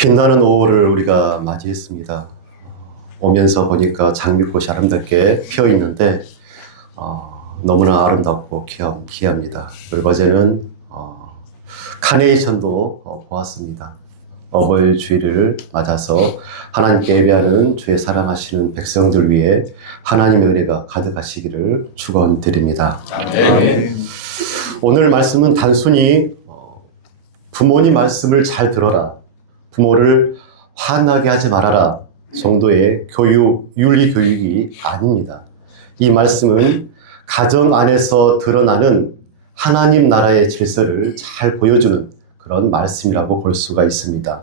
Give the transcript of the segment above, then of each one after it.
빛나는 5월을 우리가 맞이했습니다. 오면서 보니까 장미꽃이 아름답게 피어 있는데 너무나 아름답고 귀합니다. 그리고 어제는 카네이션도 보았습니다. 어버이 주일을 맞아서 하나님께 예배하는 주의 사랑하시는 백성들 위해 하나님의 은혜가 가득하시기를 축원드립니다. 네. 오늘 말씀은 단순히 부모님 말씀을 잘 들어라, 부모를 화나게 하지 말아라 정도의 윤리 교육이 아닙니다. 이 말씀은 가정 안에서 드러나는 하나님 나라의 질서를 잘 보여주는 그런 말씀이라고 볼 수가 있습니다.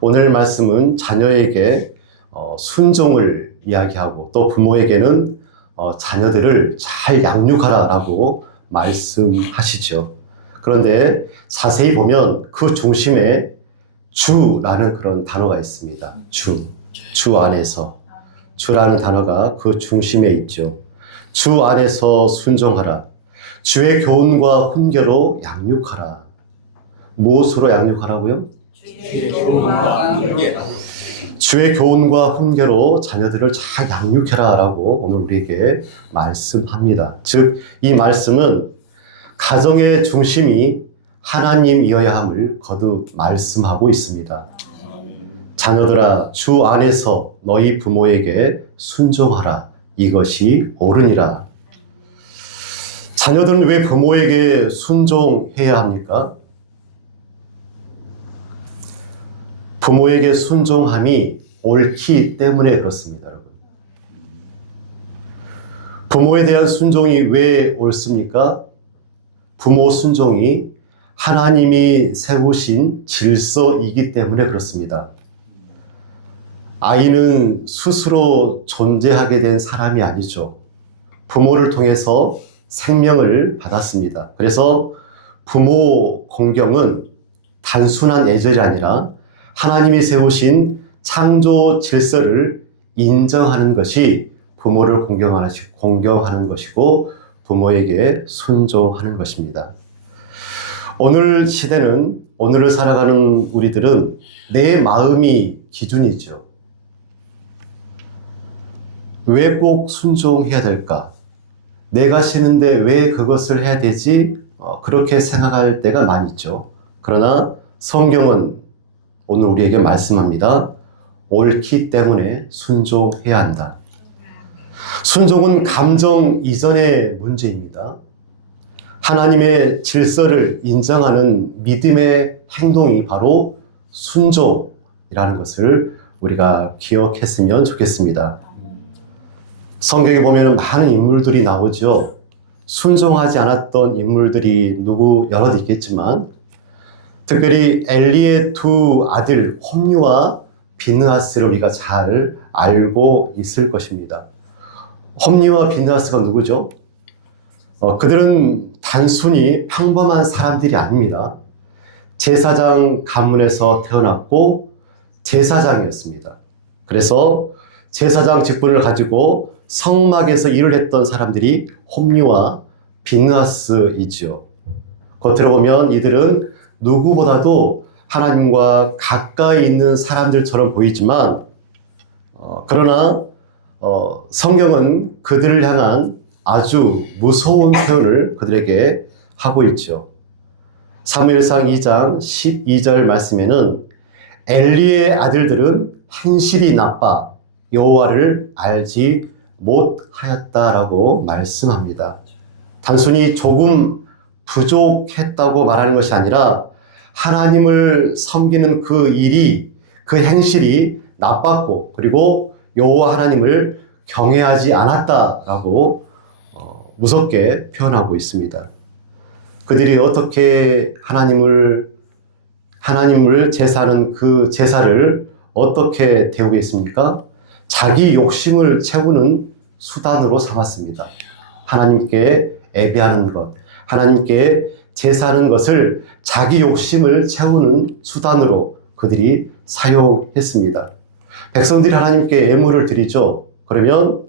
오늘 말씀은 자녀에게 순종을 이야기하고 또 부모에게는 자녀들을 잘 양육하라 라고 말씀하시죠. 그런데 자세히 보면 그 중심에 주라는 그런 단어가 있습니다. 주 안에서. 주라는 단어가 그 중심에 있죠. 주 안에서 순종하라. 주의 교훈과 훈계로 양육하라. 무엇으로 양육하라고요? 주의 교훈과 훈계로 자녀들을 잘 양육해라 라고 오늘 우리에게 말씀합니다. 즉, 이 말씀은 가정의 중심이 하나님이어야 함을 거듭 말씀하고 있습니다. 자녀들아, 주 안에서 너희 부모에게 순종하라. 이것이 옳으니라. 자녀들은 왜 부모에게 순종해야 합니까? 부모에게 순종함이 옳기 때문에 그렇습니다, 여러분. 부모에 대한 순종이 왜 옳습니까? 부모 순종이 하나님이 세우신 질서이기 때문에 그렇습니다. 아이는 스스로 존재하게 된 사람이 아니죠. 부모를 통해서 생명을 받았습니다. 그래서 부모 공경은 단순한 애절이 아니라 하나님이 세우신 창조 질서를 인정하는 것이 부모를 공경하는 것이고 부모에게 순종하는 것입니다. 오늘 시대는, 오늘을 살아가는 우리들은 내 마음이 기준이죠. 왜 꼭 순종해야 될까? 내가 싫은데 왜 그것을 해야 되지? 그렇게 생각할 때가 많이 있죠. 그러나 성경은 오늘 우리에게 말씀합니다. 옳기 때문에 순종해야 한다. 순종은 감정 이전의 문제입니다. 하나님의 질서를 인정하는 믿음의 행동이 바로 순종이라는 것을 우리가 기억했으면 좋겠습니다. 성경에 보면 많은 인물들이 나오죠. 순종하지 않았던 인물들이 여럿 있겠지만 특별히 엘리의 두 아들 홈리와 비느하스를 우리가 잘 알고 있을 것입니다. 홈리와 비느하스가 누구죠? 그들은 단순히 평범한 사람들이 아닙니다. 제사장 가문에서 태어났고 제사장이었습니다. 그래서 제사장 직분을 가지고 성막에서 일을 했던 사람들이 홈리와 비느하스이지요. 겉으로 보면 이들은 누구보다도 하나님과 가까이 있는 사람들처럼 보이지만 그러나 성경은 그들을 향한 아주 무서운 표현을 그들에게 하고 있죠. 사무엘상 2장 12절 말씀에는 엘리의 아들들은 행실이 나빠 여호와를 알지 못하였다라고 말씀합니다. 단순히 조금 부족했다고 말하는 것이 아니라 하나님을 섬기는 그 일이, 그 행실이 나빴고 그리고 여호와 하나님을 경외하지 않았다라고 무섭게 표현하고 있습니다. 그들이 어떻게 하나님을 제사하는 그 제사를 어떻게 대우고 있습니까? 자기 욕심을 채우는 수단으로 삼았습니다. 하나님께 예배하는 것, 하나님께 제사하는 것을 자기 욕심을 채우는 수단으로 그들이 사용했습니다. 백성들이 하나님께 예물을 드리죠. 그러면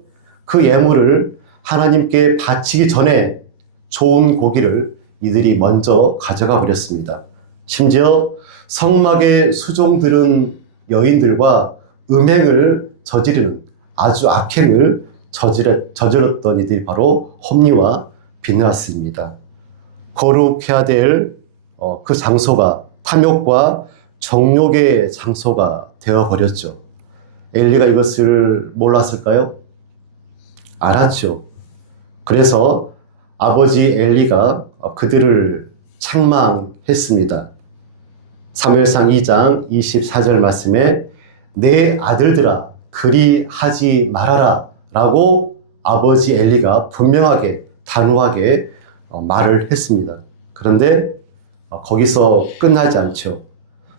그 예물을 하나님께 바치기 전에 좋은 고기를 이들이 먼저 가져가 버렸습니다. 심지어 성막의 수종들은 여인들과 음행을 저지르는 아주 악행을 저질렀던 이들이 바로 홈리와 비느하스입니다. 거룩해야 될 그 장소가 탐욕과 정욕의 장소가 되어버렸죠. 엘리가 이것을 몰랐을까요? 알았죠. 그래서 아버지 엘리가 그들을 책망했습니다. 사무엘상 2장 24절 말씀에 내 아들들아 그리 하지 말아라 라고 아버지 엘리가 분명하게 단호하게 말을 했습니다. 그런데 거기서 끝나지 않죠.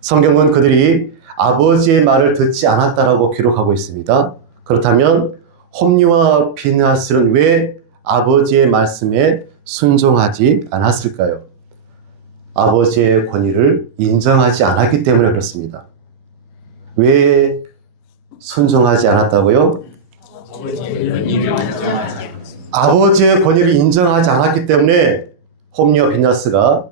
성경은 그들이 아버지의 말을 듣지 않았다라고 기록하고 있습니다. 그렇다면 홈리와 비느하스는 왜 아버지의 말씀에 순종하지 않았을까요? 아버지의 권위를 인정하지 않았기 때문에 그렇습니다. 왜 순종하지 않았다고요? 아버지의 권위를 인정하지 않았기 때문에 홈리와 비느하스가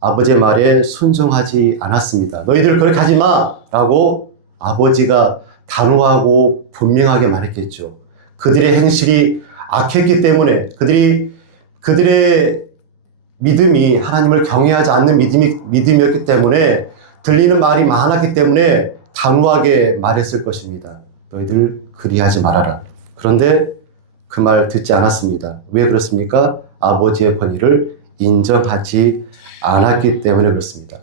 아버지의 말에 순종하지 않았습니다. 너희들 그렇게 하지 마! 라고 아버지가 단호하고 분명하게 말했겠죠. 그들의 행실이 악했기 때문에 그들의 믿음이 하나님을 경외하지 않는 믿음이었기 때문에 들리는 말이 많았기 때문에 단호하게 말했을 것입니다. 너희들 그리하지 말아라. 그런데 그 말 듣지 않았습니다. 왜 그렇습니까? 아버지의 권위를 인정하지 않았기 때문에 그렇습니다.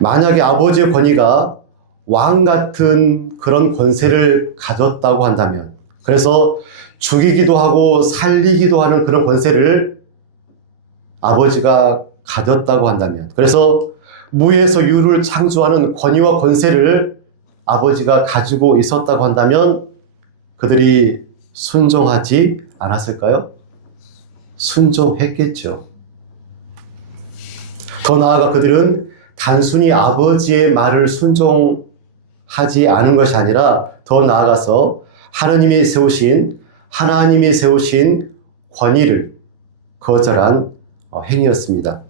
만약에 아버지의 권위가 왕 같은 그런 권세를 가졌다고 한다면, 그래서 죽이기도 하고 살리기도 하는 그런 권세를 아버지가 가졌다고 한다면, 그래서 무에서 유를 창조하는 권위와 권세를 아버지가 가지고 있었다고 한다면 그들이 순종하지 않았을까요? 순종했겠죠. 더 나아가 그들은 단순히 아버지의 말을 순종하지 않은 것이 아니라 더 나아가서 하나님이 세우신 권위를 거절한 행위였습니다.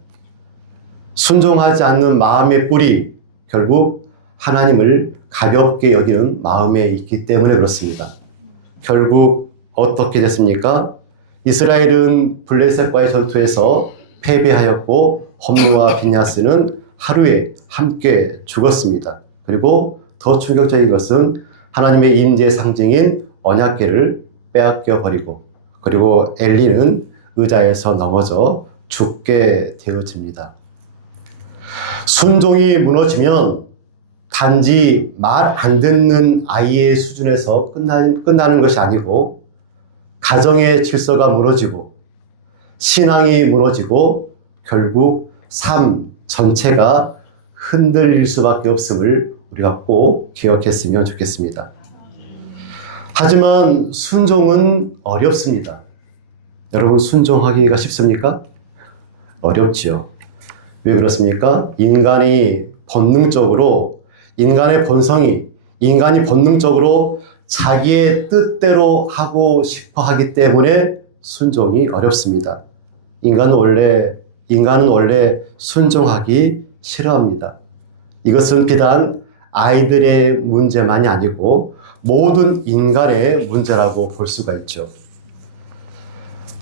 순종하지 않는 마음의 뿌리, 결국 하나님을 가볍게 여기는 마음에 있기 때문에 그렇습니다. 결국 어떻게 됐습니까? 이스라엘은 블레셋과의 전투에서 패배하였고 홈리와 비느하스는 하루에 함께 죽었습니다. 그리고 더 충격적인 것은 하나님의 임재의 상징인 언약궤를 빼앗겨 버리고, 그리고 엘리는 의자에서 넘어져 죽게 되어집니다. 순종이 무너지면 단지 말 안 듣는 아이의 수준에서 끝나는 것이 아니고 가정의 질서가 무너지고 신앙이 무너지고 결국 삶 전체가 흔들릴 수밖에 없음을 우리가 꼭 기억했으면 좋겠습니다. 하지만 순종은 어렵습니다. 여러분, 순종하기가 쉽습니까? 어렵지요. 왜 그렇습니까? 인간의 본능적으로 자기의 뜻대로 하고 싶어 하기 때문에 순종이 어렵습니다. 인간은 원래 순종하기 싫어합니다. 이것은 비단 아이들의 문제만이 아니고 모든 인간의 문제라고 볼 수가 있죠.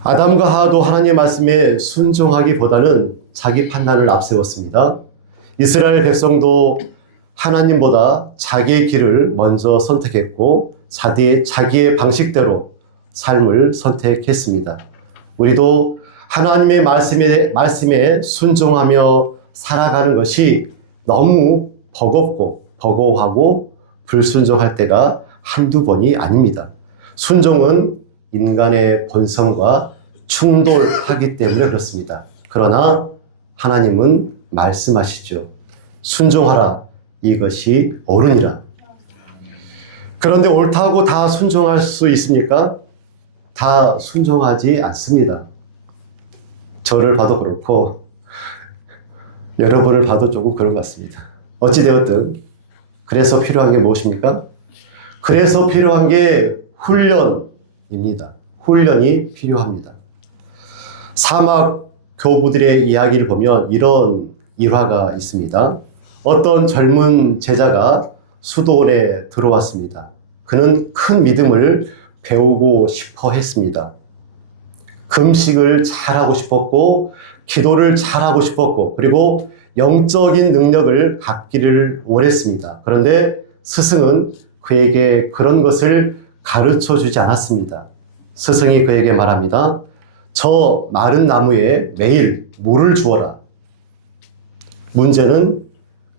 아담과 하와도 하나님의 말씀에 순종하기보다는 자기 판단을 앞세웠습니다. 이스라엘 백성도 하나님보다 자기의 길을 먼저 선택했고 자기의 방식대로 삶을 선택했습니다. 우리도 하나님의 말씀에 순종하며 살아가는 것이 너무 버거워하고 불순종할 때가 한두 번이 아닙니다. 순종은 인간의 본성과 충돌하기 때문에 그렇습니다. 그러나 하나님은 말씀하시죠. 순종하라. 이것이 옳으니라. 그런데 옳다고 다 순종할 수 있습니까? 다 순종하지 않습니다. 저를 봐도 그렇고 여러분을 봐도 조금 그런 것 같습니다. 어찌되었든 그래서 필요한 게 무엇입니까? 그래서 필요한 게 훈련입니다. 훈련이 필요합니다. 사막 교부들의 이야기를 보면 이런 일화가 있습니다. 어떤 젊은 제자가 수도원에 들어왔습니다. 그는 큰 믿음을 배우고 싶어 했습니다. 금식을 잘하고 싶었고, 기도를 잘하고 싶었고, 그리고 영적인 능력을 갖기를 원했습니다. 그런데 스승은 그에게 그런 것을 가르쳐 주지 않았습니다. 스승이 그에게 말합니다. 저 마른 나무에 매일 물을 주어라. 문제는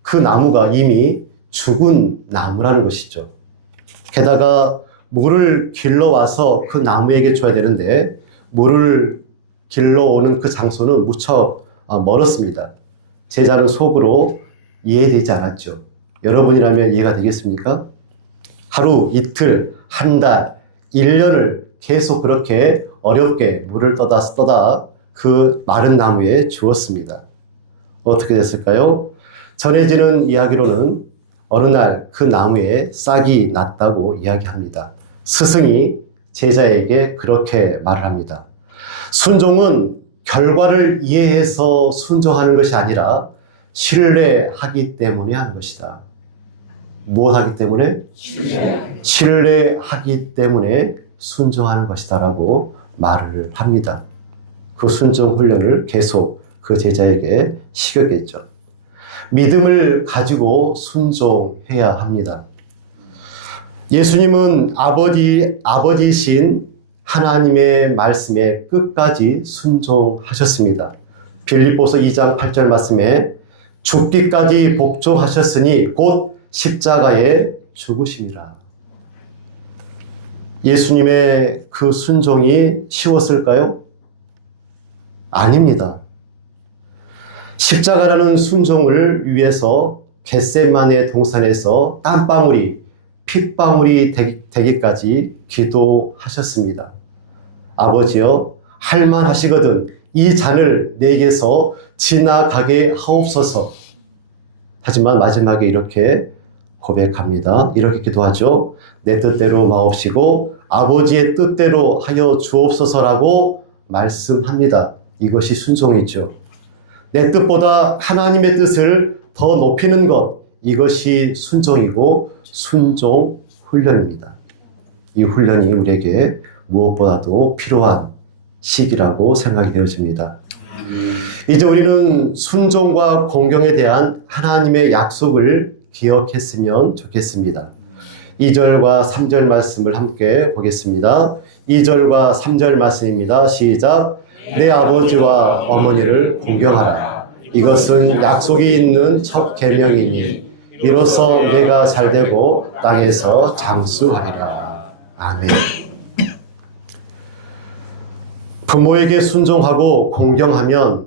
그 나무가 이미 죽은 나무라는 것이죠. 게다가 물을 길러와서 그 나무에게 줘야 되는데 물을 길러오는 그 장소는 무척 멀었습니다. 제자는 속으로 이해되지 않았죠. 여러분이라면 이해가 되겠습니까? 하루, 이틀, 한 달, 1년을 계속 그렇게 어렵게 물을 떠다 그 마른 나무에 주었습니다. 어떻게 됐을까요? 전해지는 이야기로는 어느 날 그 나무에 싹이 났다고 이야기합니다. 스승이 제자에게 그렇게 말을 합니다. 순종은 결과를 이해해서 순종하는 것이 아니라 신뢰하기 때문에 하는 것이다. 무엇하기 때문에? 신뢰하기 때문에 순종하는 것이다 라고 말을 합니다. 그 순종 훈련을 계속 그 제자에게 시켰겠죠. 믿음을 가지고 순종해야 합니다. 예수님은 아버지이신 하나님의 말씀에 끝까지 순종하셨습니다. 빌립보서 2장 8절 말씀에 죽기까지 복종하셨으니 곧 십자가에 죽으심이라. 예수님의 그 순종이 쉬웠을까요? 아닙니다. 십자가라는 순종을 위해서 겟세마네 동산에서 땀방울이 핏방울이 되기까지 기도하셨습니다. 아버지여, 할만하시거든 이 잔을 내게서 지나가게 하옵소서. 하지만 마지막에 이렇게 고백합니다. 이렇게 기도하죠. 내 뜻대로 마옵시고 아버지의 뜻대로 하여 주옵소서라고 말씀합니다. 이것이 순종이죠. 내 뜻보다 하나님의 뜻을 더 높이는 것, 이것이 순종이고 순종 훈련입니다. 이 훈련이 우리에게 무엇보다도 필요한 시기라고 생각이 되어집니다. 이제 우리는 순종과 공경에 대한 하나님의 약속을 기억했으면 좋겠습니다. 2절과 3절 말씀을 함께 보겠습니다. 2절과 3절 말씀입니다. 시작. 내 아버지와 어머니를 공경하라. 이것은 약속이 있는 첫 계명이니 이로써 내가 잘되고 땅에서 장수하리라. 아멘. 부모에게 순종하고 공경하면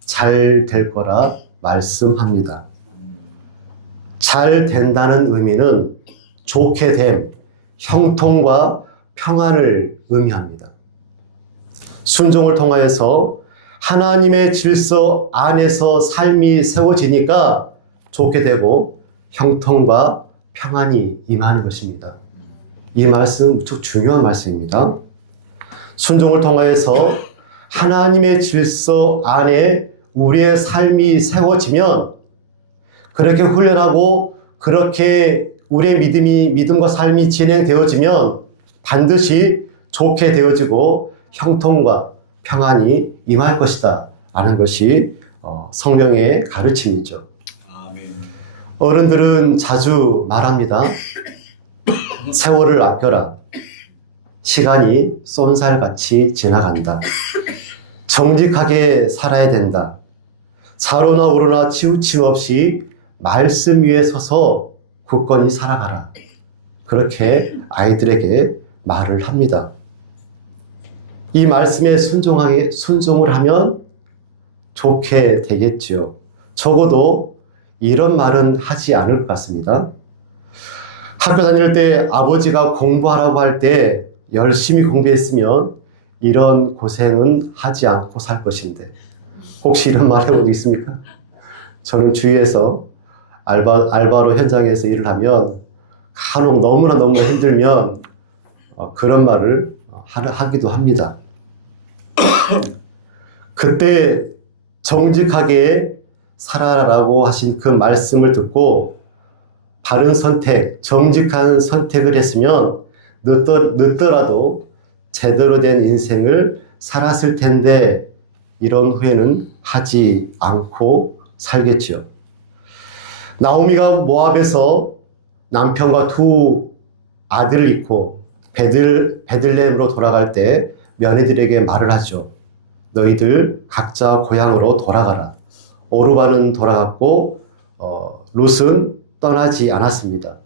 잘 될 거라 말씀합니다. 잘 된다는 의미는 좋게 됨, 형통과 평안을 의미합니다. 순종을 통하여서 하나님의 질서 안에서 삶이 세워지니까 좋게 되고 형통과 평안이 임하는 것입니다. 이 말씀 무척 중요한 말씀입니다. 순종을 통하여서 하나님의 질서 안에 우리의 삶이 세워지면 그렇게 훈련하고 그렇게 우리의 믿음과 삶이 진행되어지면 반드시 좋게 되어지고 형통과 평안이 임할 것이다 라는 것이 성령의 가르침이죠. 아멘. 어른들은 자주 말합니다. 세월을 아껴라. 시간이 쏜살같이 지나간다. 정직하게 살아야 된다. 좌로나 우로나 치우침 없이 말씀 위에 서서 굳건히 살아가라. 그렇게 아이들에게 말을 합니다. 이 말씀에 순종을 하면 좋게 되겠죠. 적어도 이런 말은 하지 않을 것 같습니다. 학교 다닐 때 아버지가 공부하라고 할 때 열심히 공부했으면 이런 고생은 하지 않고 살 것인데 혹시 이런 말 해본 적 있습니까? 저는 주위에서 알바로 현장에서 일을 하면 간혹 너무나 힘들면 그런 말을 하기도 합니다. 그때 정직하게 살아라라고 하신 그 말씀을 듣고 바른 선택, 정직한 선택을 했으면 늦더라도 제대로 된 인생을 살았을 텐데 이런 후회는 하지 않고 살겠지요. 나오미가 모압에서 남편과 두 아들을 잃고 베들레헴으로 돌아갈 때 며느리들에게 말을 하죠. 너희들 각자 고향으로 돌아가라. 오르바는 돌아갔고 룻은 떠나지 않았습니다.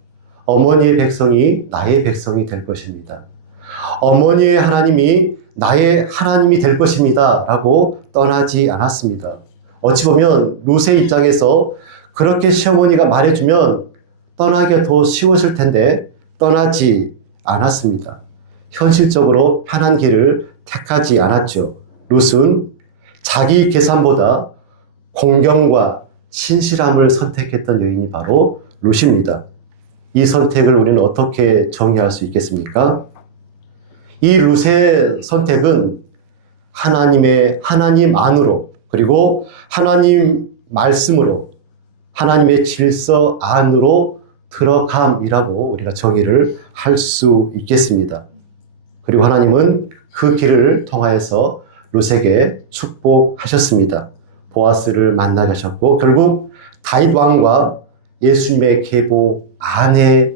어머니의 백성이 나의 백성이 될 것입니다. 어머니의 하나님이 나의 하나님이 될 것입니다. 라고 떠나지 않았습니다. 어찌 보면 룻의 입장에서 그렇게 시어머니가 말해주면 떠나기가 더 쉬웠을 텐데 떠나지 않았습니다. 현실적으로 편한 길을 택하지 않았죠. 룻은 자기 계산보다 공경과 신실함을 선택했던 여인이 바로 룻입니다. 이 선택을 우리는 어떻게 정의할 수 있겠습니까? 이 룻의 선택은 하나님 안으로 그리고 하나님 말씀으로 하나님의 질서 안으로 들어감이라고 우리가 정의를 할 수 있겠습니다. 그리고 하나님은 그 길을 통하여서 룻에게 축복하셨습니다. 보아스를 만나게 하셨고 결국 다윗 왕과 예수님의 계보 안에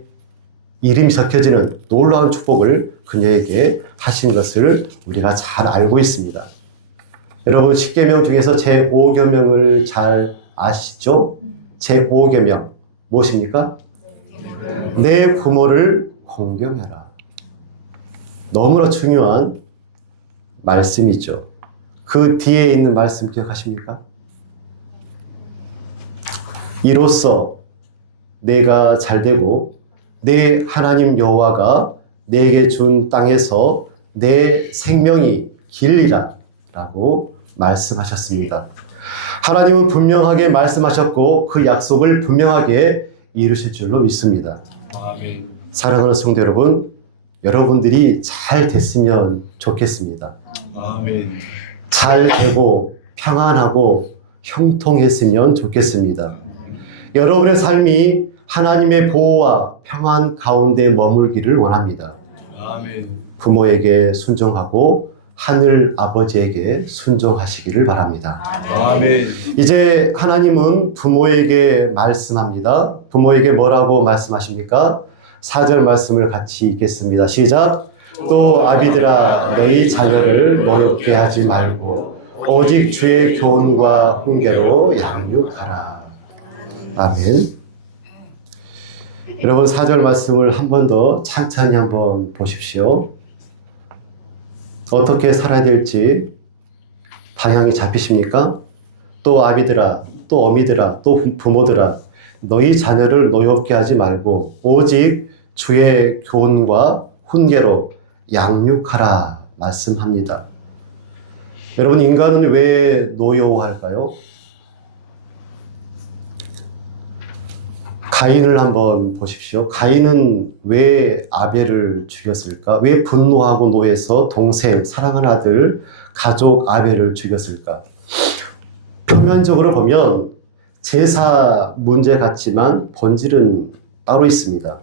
이름이 적혀지는 놀라운 축복을 그녀에게 하신 것을 우리가 잘 알고 있습니다. 여러분 10계명 중에서 제5계명을 잘 아시죠? 제5계명 무엇입니까? 내 부모를 공경해라. 너무나 중요한 말씀이죠. 그 뒤에 있는 말씀 기억하십니까? 이로써 내가 잘되고 내 하나님 여호와가 내게 준 땅에서 내 생명이 길리라 라고 말씀하셨습니다. 하나님은 분명하게 말씀하셨고 그 약속을 분명하게 이루실 줄로 믿습니다. 아멘. 사랑하는 성도 여러분, 여러분들이 잘 됐으면 좋겠습니다. 아멘. 잘 되고 평안하고 형통했으면 좋겠습니다. 여러분의 삶이 하나님의 보호와 평안 가운데 머물기를 원합니다. 아멘. 부모에게 순종하고 하늘 아버지에게 순종하시기를 바랍니다. 아멘. 이제 하나님은 부모에게 말씀합니다. 부모에게 뭐라고 말씀하십니까? 4절 말씀을 같이 읽겠습니다. 시작. 또 아비들아 너희 자녀를 노엽게 하지 말고 오직 주의 교훈과 훈계로 양육하라. 아멘. 여러분 4절 말씀을 한 번 더 찬찬히 한번 보십시오. 어떻게 살아야 될지 방향이 잡히십니까? 또 아비들아, 또 어미들아, 또 부모들아 너희 자녀를 노엽게 하지 말고 오직 주의 교훈과 훈계로 양육하라 말씀합니다. 여러분 인간은 왜 노여워할까요? 가인을 한번 보십시오. 가인은 왜 아벨을 죽였을까? 왜 분노하고 노해서 동생, 사랑하는 아들, 가족 아벨을 죽였을까? 표면적으로 보면 제사 문제 같지만 본질은 따로 있습니다.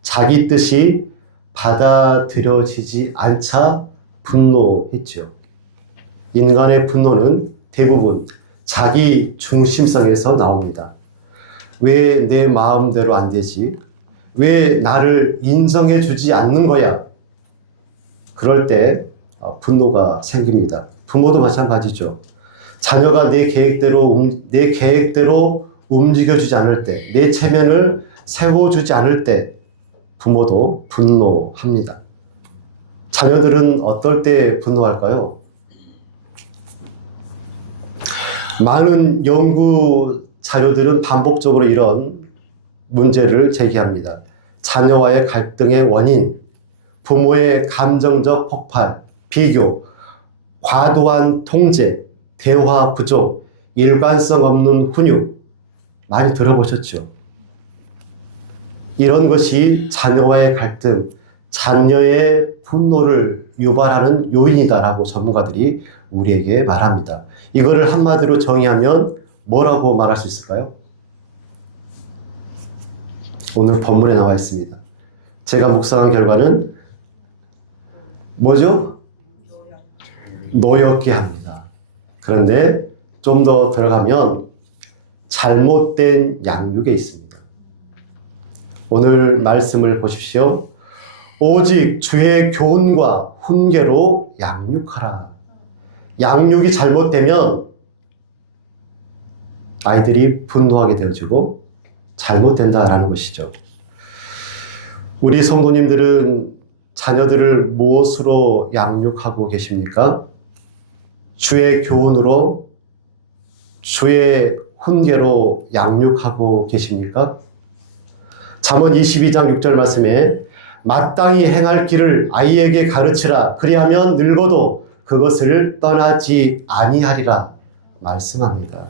자기 뜻이 받아들여지지 않자 분노했죠. 인간의 분노는 대부분 자기 중심성에서 나옵니다. 왜 내 마음대로 안 되지? 왜 나를 인정해 주지 않는 거야? 그럴 때 분노가 생깁니다. 부모도 마찬가지죠. 자녀가 내 계획대로 움직여주지 않을 때, 내 체면을 세워주지 않을 때 부모도 분노합니다. 자녀들은 어떨 때 분노할까요? 많은 연구 자료들은 반복적으로 이런 문제를 제기합니다. 자녀와의 갈등의 원인, 부모의 감정적 폭발, 비교, 과도한 통제, 대화 부족, 일관성 없는 훈육, 많이 들어보셨죠? 이런 것이 자녀와의 갈등, 자녀의 분노를 유발하는 요인이다라고 전문가들이 우리에게 말합니다. 이거를 한마디로 정의하면 뭐라고 말할 수 있을까요? 오늘 본문에 나와 있습니다. 제가 묵상한 결과는 뭐죠? 노엽게 합니다. 그런데 좀 더 들어가면 잘못된 양육에 있습니다. 오늘 말씀을 보십시오. 오직 주의 교훈과 훈계로 양육하라. 양육이 잘못되면 아이들이 분노하게 되어지고 잘못된다라는 것이죠. 우리 성도님들은 자녀들을 무엇으로 양육하고 계십니까? 주의 교훈으로, 주의 훈계로 양육하고 계십니까? 잠언 22장 6절 말씀에 마땅히 행할 길을 아이에게 가르치라. 그리하면 늙어도 그것을 떠나지 아니하리라 말씀합니다.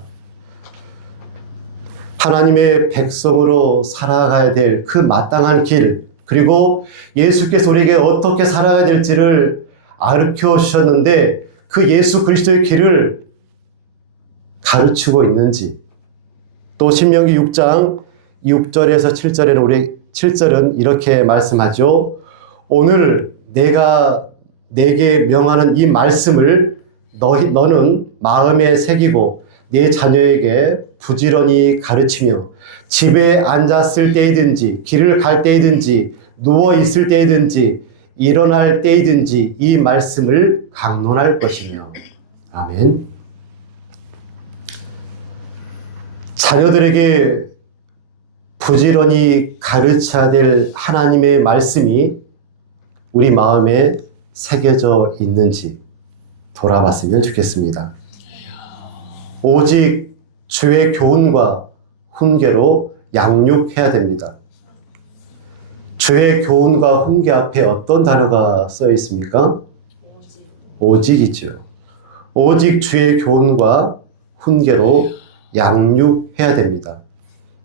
하나님의 백성으로 살아가야 될 그 마땅한 길, 그리고 예수께서 우리에게 어떻게 살아야 될지를 가르쳐 주셨는데 그 예수 그리스도의 길을 가르치고 있는지, 또 신명기 6장 6절에서 7절은 이렇게 말씀하죠. 오늘 내가 내게 명하는 이 말씀을 너는 마음에 새기고 네 자녀에게 부지런히 가르치며 집에 앉았을 때이든지 길을 갈 때이든지 누워 있을 때이든지 일어날 때이든지 이 말씀을 강론할 것이며. 아멘. 자녀들에게 부지런히 가르쳐야 될 하나님의 말씀이 우리 마음에 새겨져 있는지 돌아봤으면 좋겠습니다. 오직 주의 교훈과 훈계로 양육해야 됩니다. 주의 교훈과 훈계 앞에 어떤 단어가 써 있습니까? 오직이죠. 오직 주의 교훈과 훈계로 양육해야 됩니다.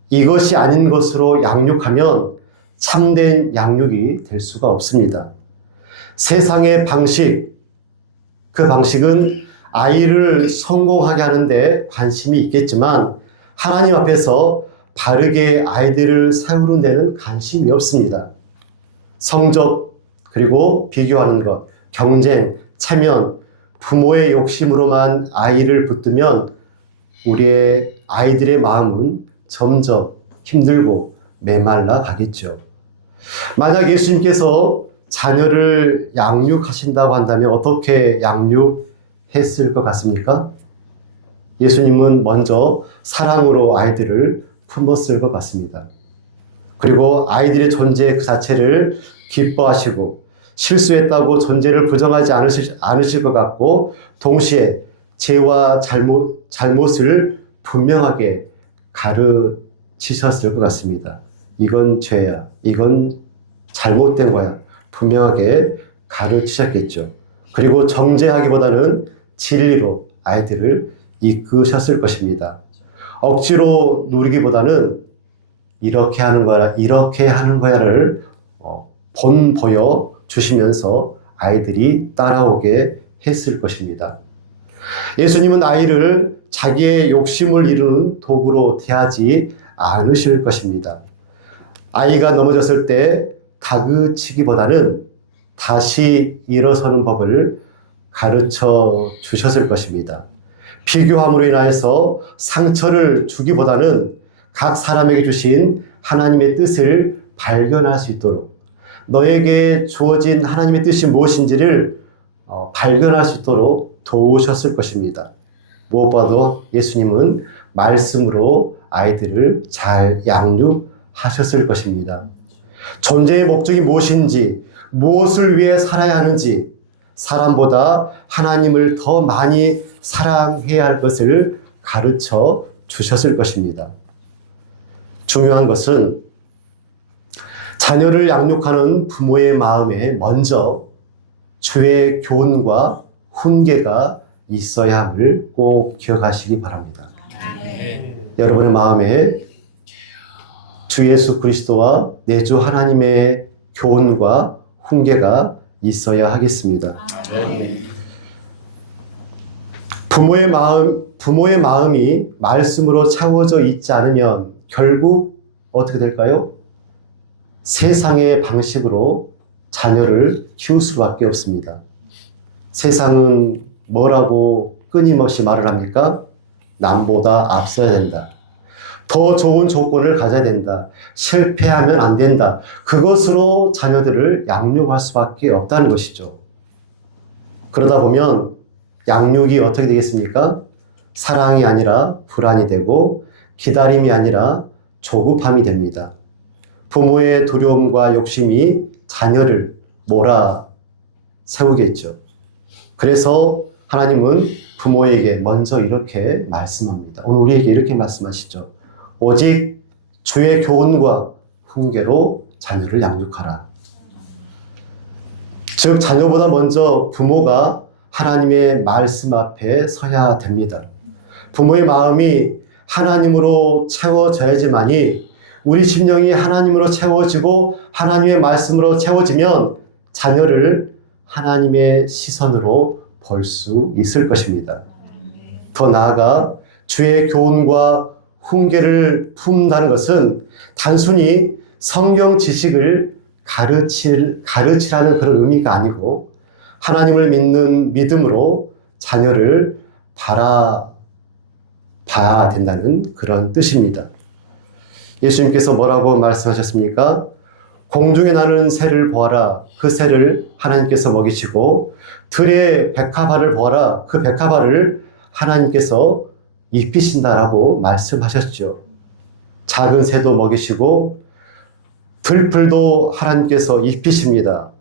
이것이 아닌 것으로 양육하면 참된 양육이 될 수가 없습니다. 세상의 방식, 그 방식은 아이를 성공하게 하는데 관심이 있겠지만 하나님 앞에서 바르게 아이들을 세우는 데는 관심이 없습니다. 성적, 그리고 비교하는 것, 경쟁, 체면, 부모의 욕심으로만 아이를 붙들면 우리의 아이들의 마음은 점점 힘들고 메말라 가겠죠. 만약 예수님께서 자녀를 양육하신다고 한다면 어떻게 양육했을 것 같습니까? 예수님은 먼저 사랑으로 아이들을 품었을 것 같습니다. 그리고 아이들의 존재 그 자체를 기뻐하시고 실수했다고 존재를 부정하지 않으실 것 같고 동시에 죄와 잘못을 분명하게 가르치셨을 것 같습니다. 이건 죄야, 이건 잘못된 거야 분명하게 가르치셨겠죠. 그리고 정죄하기보다는 진리로 아이들을 이끄셨을 것입니다. 억지로 누리기보다는 이렇게 하는 거야를 본보여 주시면서 아이들이 따라오게 했을 것입니다. 예수님은 아이를 자기의 욕심을 이루는 도구로 대하지 않으실 것입니다. 아이가 넘어졌을 때 다그치기보다는 다시 일어서는 법을 가르쳐 주셨을 것입니다. 비교함으로 인하여서 상처를 주기보다는 각 사람에게 주신 하나님의 뜻을 발견할 수 있도록, 너에게 주어진 하나님의 뜻이 무엇인지를 발견할 수 있도록 도우셨을 것입니다. 무엇보다도 예수님은 말씀으로 아이들을 잘 양육하셨을 것입니다. 존재의 목적이 무엇인지, 무엇을 위해 살아야 하는지, 사람보다 하나님을 더 많이 사랑해야 할 것을 가르쳐 주셨을 것입니다. 중요한 것은 자녀를 양육하는 부모의 마음에 먼저 주의 교훈과 훈계가 있어야 함을 꼭 기억하시기 바랍니다. 여러분의 마음에 주 예수 그리스도와 내 주 하나님의 교훈과 훈계가 있어야 하겠습니다. 부모의 마음이 말씀으로 채워져 있지 않으면 결국 어떻게 될까요? 세상의 방식으로 자녀를 키울 수밖에 없습니다. 세상은 뭐라고 끊임없이 말을 합니까? 남보다 앞서야 된다. 더 좋은 조건을 가져야 된다. 실패하면 안 된다. 그것으로 자녀들을 양육할 수밖에 없다는 것이죠. 그러다 보면 양육이 어떻게 되겠습니까? 사랑이 아니라 불안이 되고 기다림이 아니라 조급함이 됩니다. 부모의 두려움과 욕심이 자녀를 몰아세우겠죠. 그래서 하나님은 부모에게 먼저 이렇게 말씀합니다. 오늘 우리에게 이렇게 말씀하시죠. 오직 주의 교훈과 훈계로 자녀를 양육하라. 즉 자녀보다 먼저 부모가 하나님의 말씀 앞에 서야 됩니다. 부모의 마음이 하나님으로 채워져야지만이 우리 심령이 하나님으로 채워지고 하나님의 말씀으로 채워지면 자녀를 하나님의 시선으로 볼 수 있을 것입니다. 더 나아가 주의 교훈과 훈계를 품는다는 것은 단순히 성경 지식을 가르치라는 그런 의미가 아니고 하나님을 믿는 믿음으로 자녀를 바라봐야 된다는 그런 뜻입니다. 예수님께서 뭐라고 말씀하셨습니까? 공중에 나는 새를 보아라. 그 새를 하나님께서 먹이시고 들의 백합알을 보아라. 그 백합알을 하나님께서 입히신다라고 말씀하셨죠. 작은 새도 먹이시고 들풀도 하나님께서 입히십니다.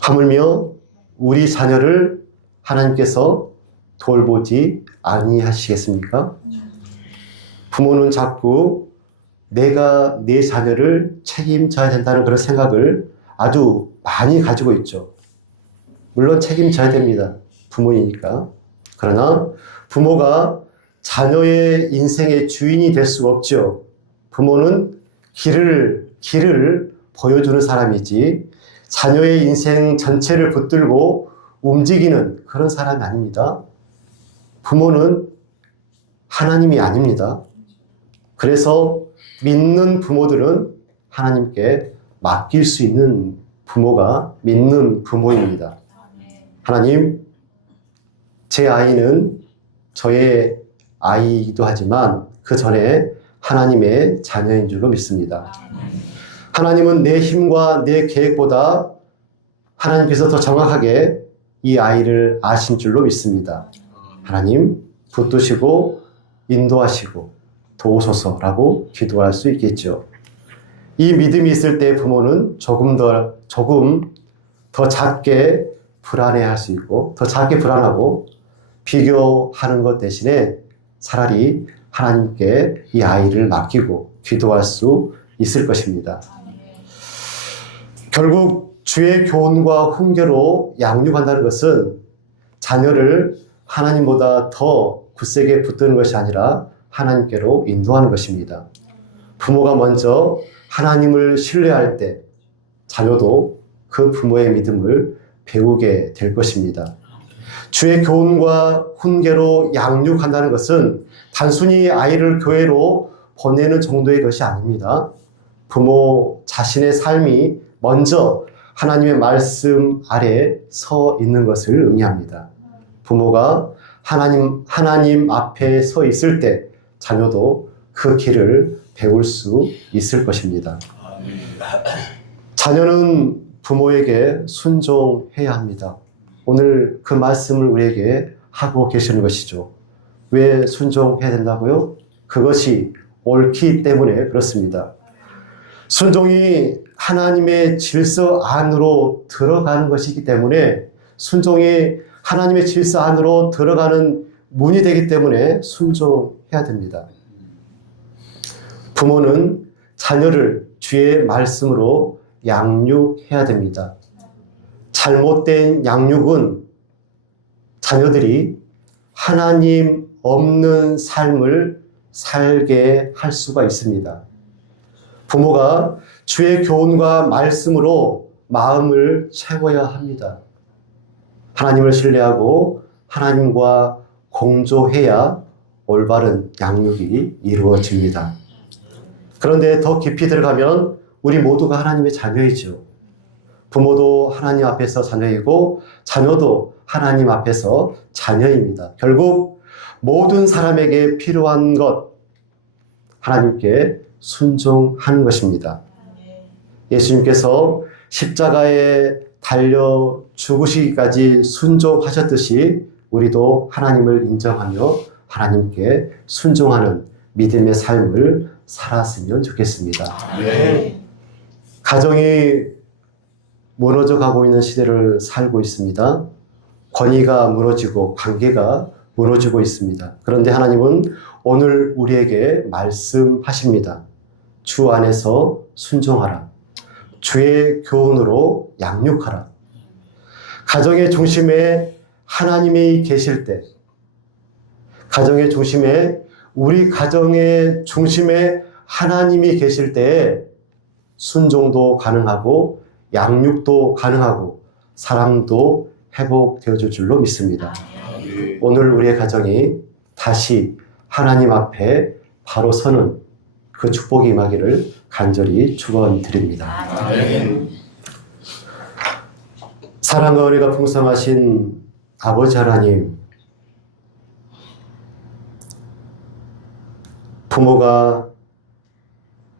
하물며 우리 자녀를 하나님께서 돌보지 아니하시겠습니까? 부모는 자꾸 내가 내 자녀를 책임져야 된다는 그런 생각을 아주 많이 가지고 있죠. 물론 책임져야 됩니다. 부모이니까. 그러나 부모가 자녀의 인생의 주인이 될 수 없죠. 부모는 길을 보여주는 사람이지 자녀의 인생 전체를 붙들고 움직이는 그런 사람이 아닙니다. 부모는 하나님이 아닙니다. 그래서 믿는 부모들은 하나님께 맡길 수 있는 부모가 믿는 부모입니다. 하나님, 제 아이는 저의 아이이기도 하지만 그 전에 하나님의 자녀인 줄로 믿습니다. 하나님은 내 힘과 내 계획보다 하나님께서 더 정확하게 이 아이를 아신 줄로 믿습니다. 하나님, 붙드시고 인도하시고 도우소서라고 기도할 수 있겠죠. 이 믿음이 있을 때 부모는 조금 더 작게 불안해할 수 있고 더 작게 불안하고 비교하는 것 대신에 차라리 하나님께 이 아이를 맡기고 기도할 수 있을 것입니다. 결국 주의 교훈과 훈계로 양육한다는 것은 자녀를 하나님보다 더 굳세게 붙드는 것이 아니라 하나님께로 인도하는 것입니다. 부모가 먼저 하나님을 신뢰할 때 자녀도 그 부모의 믿음을 배우게 될 것입니다. 주의 교훈과 훈계로 양육한다는 것은 단순히 아이를 교회로 보내는 정도의 것이 아닙니다. 부모 자신의 삶이 먼저 하나님의 말씀 아래 서 있는 것을 의미합니다. 부모가 하나님 앞에 서 있을 때 자녀도 그 길을 배울 수 있을 것입니다. 자녀는 부모에게 순종해야 합니다. 오늘 그 말씀을 우리에게 하고 계시는 것이죠. 왜 순종해야 된다고요? 그것이 옳기 때문에 그렇습니다. 순종이 하나님의 질서 안으로 들어가는 것이기 때문에 순종이 하나님의 질서 안으로 들어가는 문이 되기 때문에 순종해야 됩니다. 부모는 자녀를 주의 말씀으로 양육해야 됩니다. 잘못된 양육은 자녀들이 하나님 없는 삶을 살게 할 수가 있습니다. 부모가 주의 교훈과 말씀으로 마음을 채워야 합니다. 하나님을 신뢰하고 하나님과 공조해야 올바른 양육이 이루어집니다. 그런데 더 깊이 들어가면 우리 모두가 하나님의 자녀이죠. 부모도 하나님 앞에서 자녀이고 자녀도 하나님 앞에서 자녀입니다. 결국 모든 사람에게 필요한 것, 하나님께 순종하는 것입니다. 예수님께서 십자가에 달려 죽으시기까지 순종하셨듯이 우리도 하나님을 인정하며 하나님께 순종하는 믿음의 삶을 살았으면 좋겠습니다. 아멘. 가정이 무너져 가고 있는 시대를 살고 있습니다. 권위가 무너지고 관계가 무너지고 있습니다. 그런데 하나님은 오늘 우리에게 말씀하십니다. 주 안에서 순종하라. 주의 교훈으로 양육하라. 가정의 중심에 하나님이 계실 때, 가정의 중심에, 우리 가정의 중심에 하나님이 계실 때에 순종도 가능하고 양육도 가능하고 사랑도 회복되어질 줄로 믿습니다. 아멘. 오늘 우리의 가정이 다시 하나님 앞에 바로 서는 그 축복이 임하기를 간절히 축원드립니다. 아멘. 사랑과 은혜가 풍성하신 아버지 하나님,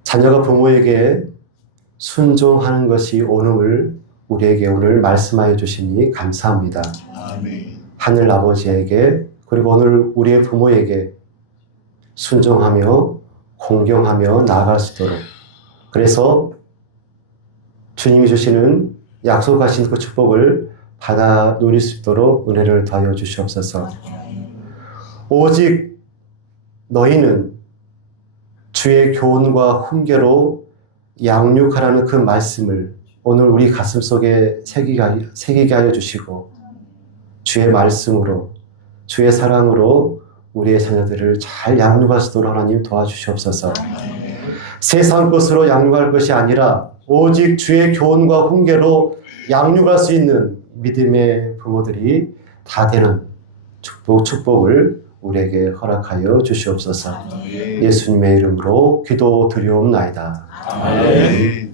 자녀가 부모에게 순종하는 것이 오늘 우리에게 오늘 말씀하여 주시니 감사합니다. 아멘. 하늘 아버지에게 그리고 오늘 우리의 부모에게 순종하며 공경하며 나아갈 수 있도록, 그래서 주님이 주시는 약속하신 그 축복을 받아 누릴 수 있도록 은혜를 더하여 주시옵소서. 오직 너희는 주의 교훈과 훈계로 양육하라는 그 말씀을 오늘 우리 가슴 속에 새기게 하여 주시고, 주의 말씀으로, 주의 사랑으로 우리의 자녀들을 잘 양육할 수 있도록 하나님 도와주시옵소서. 세상 것으로 양육할 것이 아니라 오직 주의 교훈과 훈계로 양육할 수 있는 믿음의 부모들이 다 되는 축복을 우리에게 허락하여 주시옵소서. 예수님의 이름으로 기도드리옵나이다. 아멘.